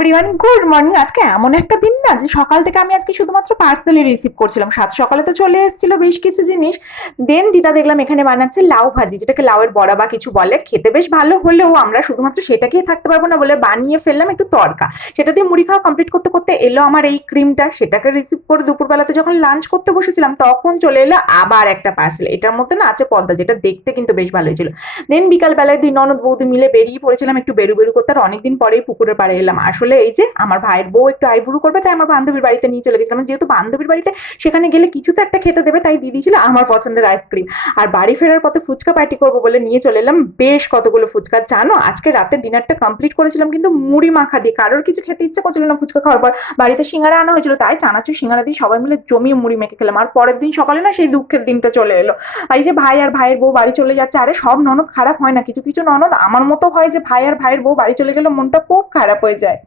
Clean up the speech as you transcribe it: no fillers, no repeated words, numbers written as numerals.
Everyone, good morning. আজকে এমন একটা দিন না যে সকাল থেকে আমি আজকে শুধুমাত্র পার্সেলই রিসিভ করছিলাম। সাত সকালে তো চলে এসেছিল বেশ কিছু জিনিস। দেন দিদা দেখলাম এখানে বানাচ্ছে লাউ ভাজি, যেটাকে লাউয়ের বড়া বা কিছু বলে। খেতে বেশ ভালো হলেও আমরা শুধুমাত্র সেটাকেই থাকতে পারবো না বলে বানিয়ে ফেললাম একটু তড়কা। সেটা দিয়ে মুড়ি খাওয়া কমপ্লিট করতে করতে এলো আমার এই ক্রিমটা। সেটাকে রিসিভ করে দুপুরবেলাতে যখন লাঞ্চ করতে বসেছিলাম তখন চলে এলো আবার একটা পার্সেল। এটার মধ্যে না আছে পদ্মা, যেটা দেখতে কিন্তু বেশ ভালোই ছিল। দেন বিকালবেলায় দুই ননদ বৌদি মিলে বেরিয়ে পড়েছিলাম একটু বেরু বেরু করতে। আর অনেকদিন পরেই পুকুরের পাড়ে এলাম। আসলে এই যে আমার ভাইয়ের বউ একটু আইবুড়ো করবে, তাই আমার বান্ধবীর বাড়িতে নিয়ে চলে গেছিলাম। যেহেতু বান্ধবীর বাড়িতে সেখানে গেলে কিছু তো একটা খেতে দেবে, তাই দিদি ছিল আমার পছন্দের আইসক্রিম। আর বাড়ি ফেরার পথে ফুচকা পার্টি করবো বলে নিয়ে চলে এলাম বেশ কতগুলো ফুচকা। জানো আজকে রাতে ডিনারটা কমপ্লিট করেছিলাম কিন্তু মুড়ি মাখা দিয়ে। কারোর কিছু খেতে ইচ্ছে করছিল না ফুচকা খাওয়ার পর। বাড়িতে সিঙ্গারা আনা হয়েছিল, তাই চানাচুর সিঙ্গারা দিয়ে সবাই মিলে জমিয়ে মুড়ি মেখে খেলাম। আর পরের দিন সকালে না সেই দুঃখের দিনটা চলে এলো। এই যে ভাই আর ভাইয়ের বউ বাড়ি চলে যাচ্ছে। আরে সব ননদ খারাপ হয় না, কিছু কিছু ননদ আমার মতো হয় যে ভাই আর ভাইয়ের বউ বাড়ি চলে গেলে মনটা খুব খারাপ হয়ে যায়।